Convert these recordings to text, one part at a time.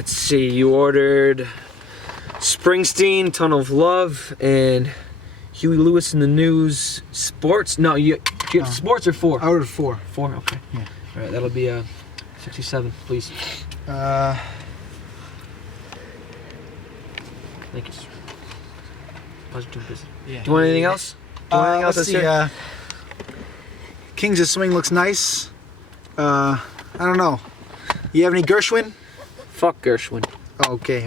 Let's see, you ordered Springsteen, Ton of Love, and Huey Lewis in the News. Sports? No, you have sports or 4? I ordered 4. 4, okay. Yeah. All right, that'll be 67, please. Uh, Thank you, sir. I was too busy. yeah. Do you want anything else? Do you want anything else? Let's see. Kings of Swing looks nice. I don't know. You have any Gershwin? Fuck Gershwin. Oh, okay.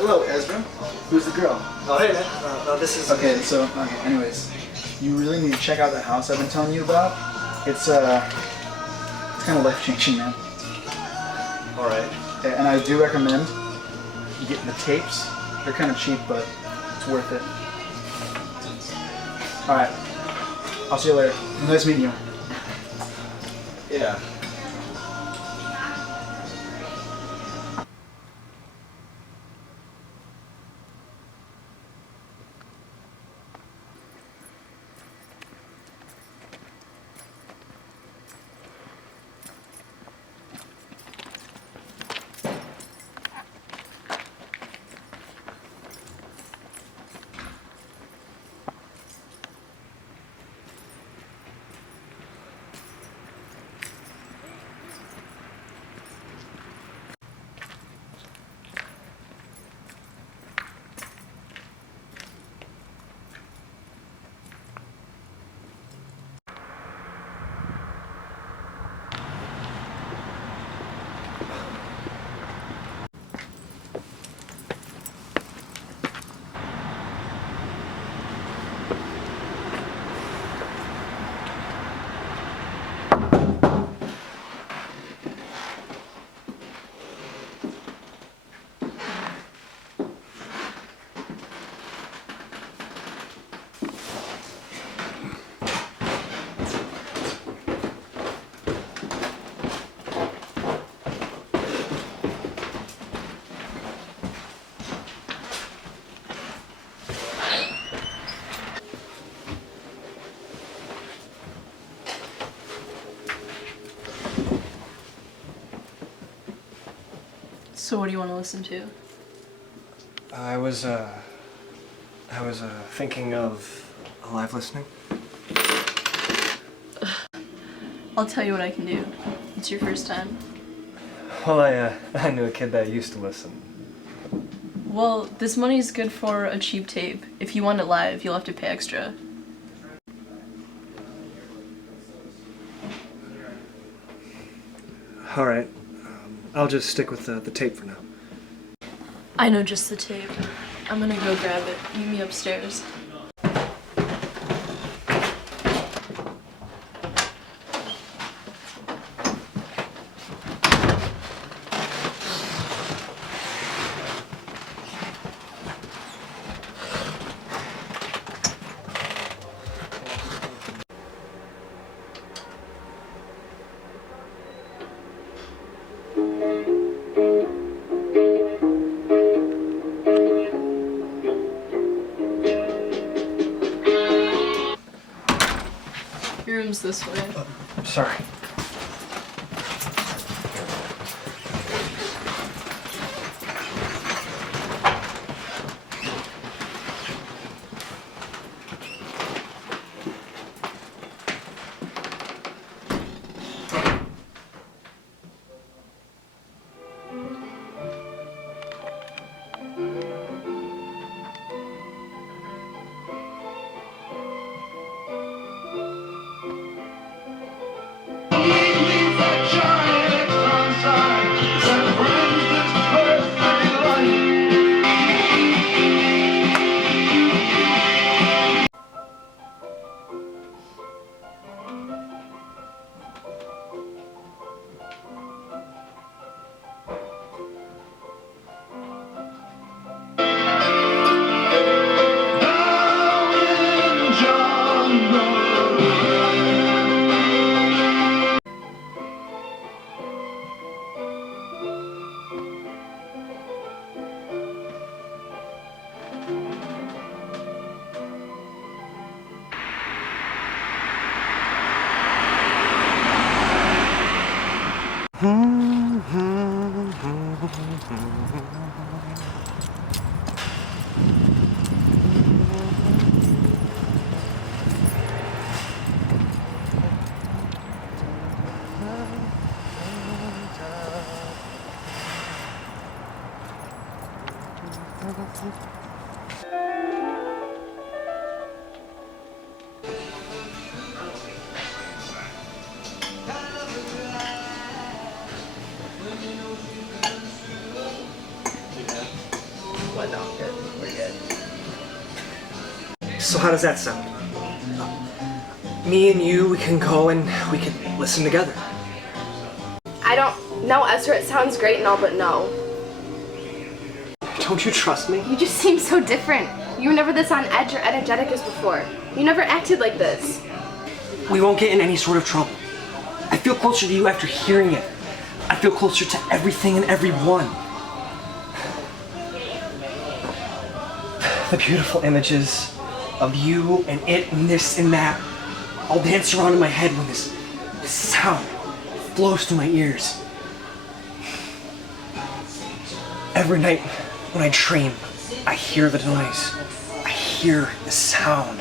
Hello, Ezra. Who's the girl? Oh, hey, man. This is... Okay, anyways, you really need to check out the house I've been telling you about. It's kind of life-changing, man. Alright. And I do recommend you getting the tapes. They're kind of cheap, but it's worth it. Alright. I'll see you later. Nice meeting you. Yeah. So what do you want to listen to? I was thinking of live listening. I'll tell you what I can do. It's your first time. Well, I knew a kid that used to listen. Well, this money's good for a cheap tape. If you want it live, you'll have to pay extra. Alright. I'll just stick with the tape for now. I know just the tape. I'm gonna go grab it. Meet me upstairs. Your room's this way. Sorry. So how does that sound? Me and you, we can go and we can listen together. I don't know, Ezra. It sounds great and all, but no. Don't you trust me? You just seem so different. You were never this on edge or energetic as before. You never acted like this. We won't get in any sort of trouble. I feel closer to you after hearing it. I feel closer to everything and everyone. The beautiful images of you and it and this and that all dance around in my head when this sound flows through my ears. Every night when I dream, I hear the noise. I hear the sound.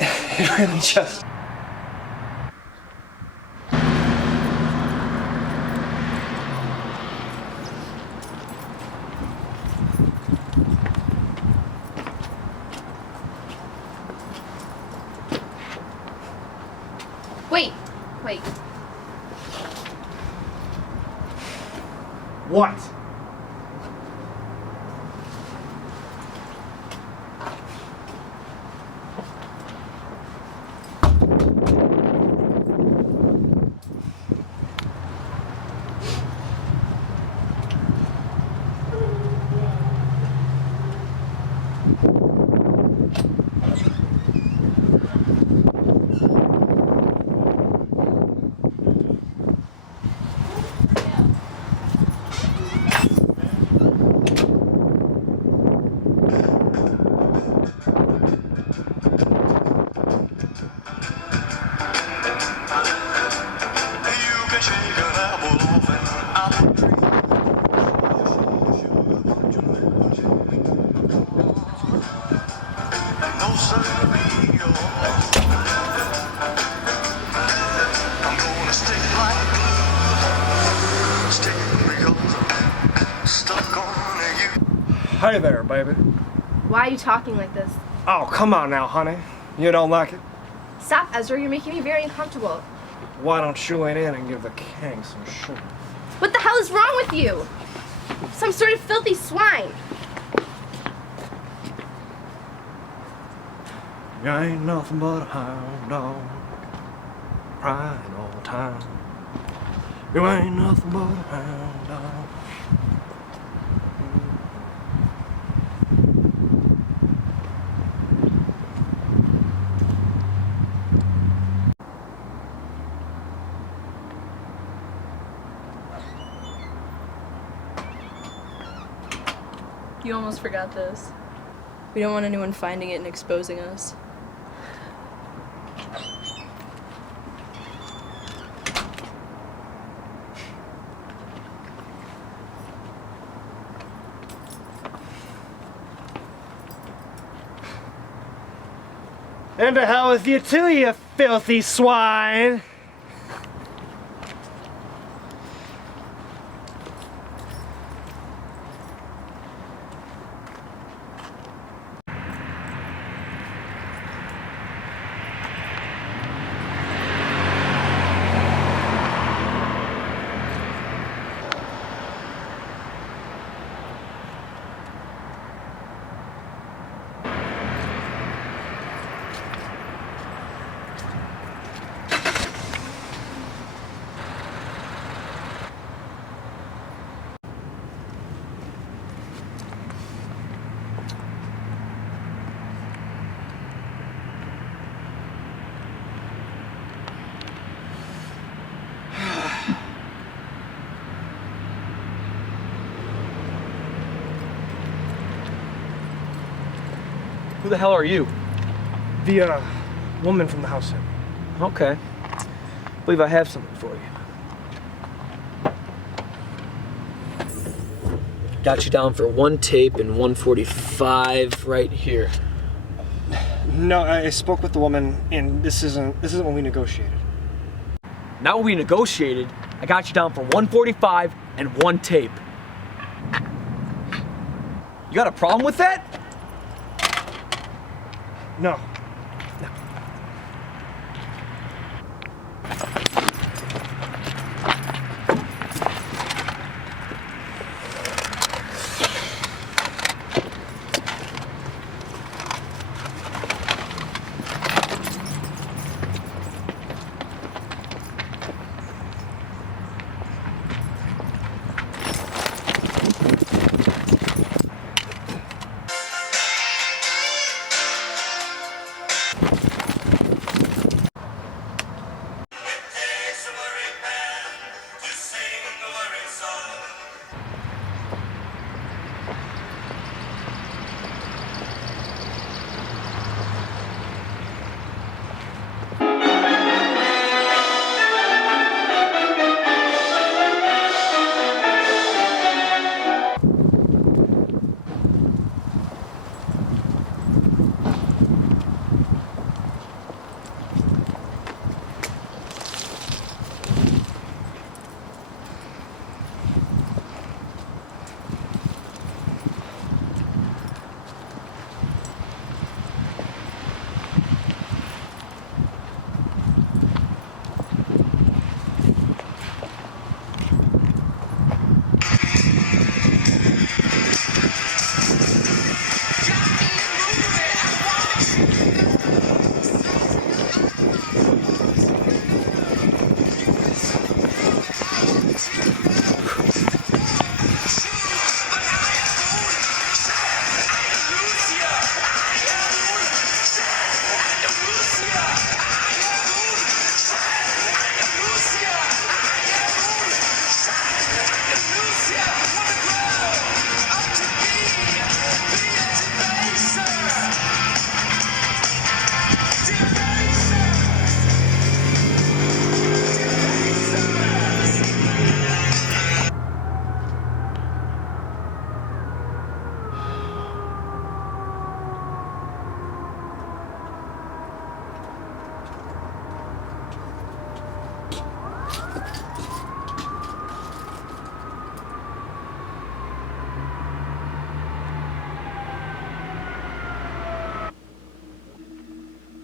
It really just... Wait. What? Hi there, baby. Why are you talking like this? Oh, come on now, honey. You don't like it? Stop, Ezra. You're making me very uncomfortable. Why don't you wait in and give the king some sugar? What the hell is wrong with you? Some sort of filthy swine. You ain't nothing but a hound dog, crying all the time. You ain't nothing but a hound dog. You almost forgot this. We don't want anyone finding it and exposing us. And to hell with you too, you filthy swine! Who the hell are you? The, woman from the house. Okay. Believe I have something for you. Got you down for 1 tape and 145 right here. No, I spoke with the woman, and this isn't what we negotiated. Not what we negotiated. I got you down for 145 and 1 tape. You got a problem with that? No.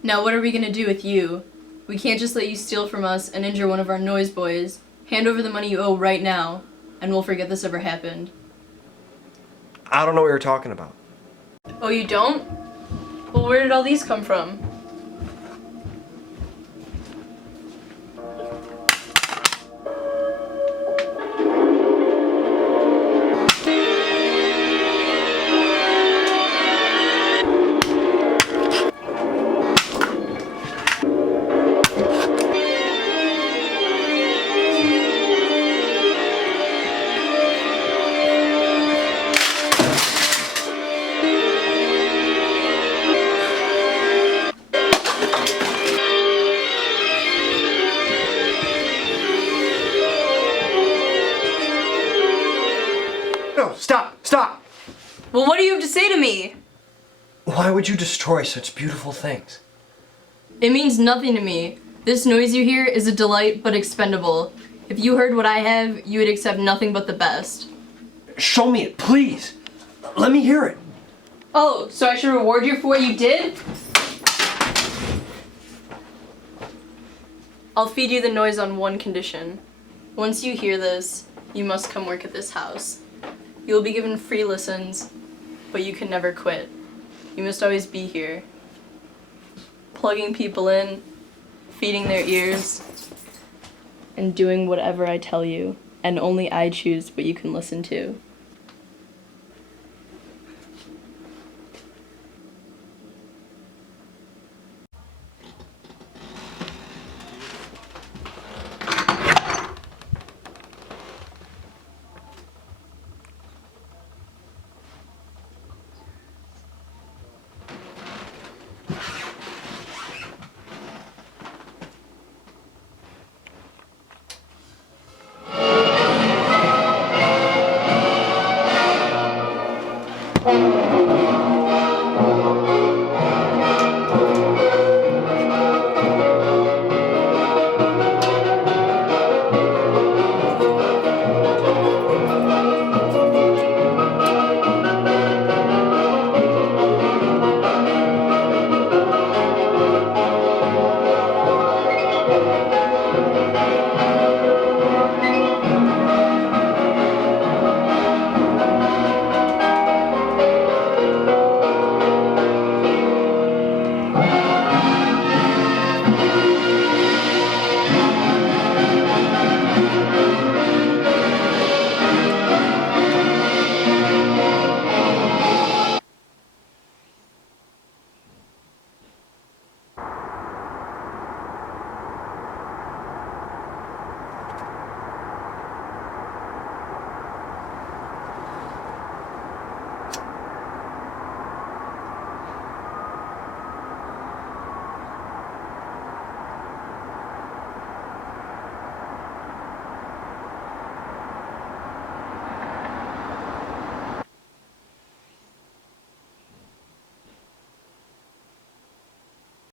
Now what are we gonna do with you? We can't just let you steal from us and injure one of our NOiSE boys. Hand over the money you owe right now, and we'll forget this ever happened. I don't know what you're talking about. Oh, you don't? Well, where did all these come from? No, stop! Stop! Well, what do you have to say to me? Why would you destroy such beautiful things? It means nothing to me. This noise you hear is a delight, but expendable. If you heard what I have, you would accept nothing but the best. Show me it, please! Let me hear it! Oh, so I should reward you for what you did? I'll feed you the noise on one condition. Once you hear this, you must come work at this house. You will be given free listens, but you can never quit. You must always be here. Plugging people in, feeding their ears, and doing whatever I tell you, and only I choose what you can listen to.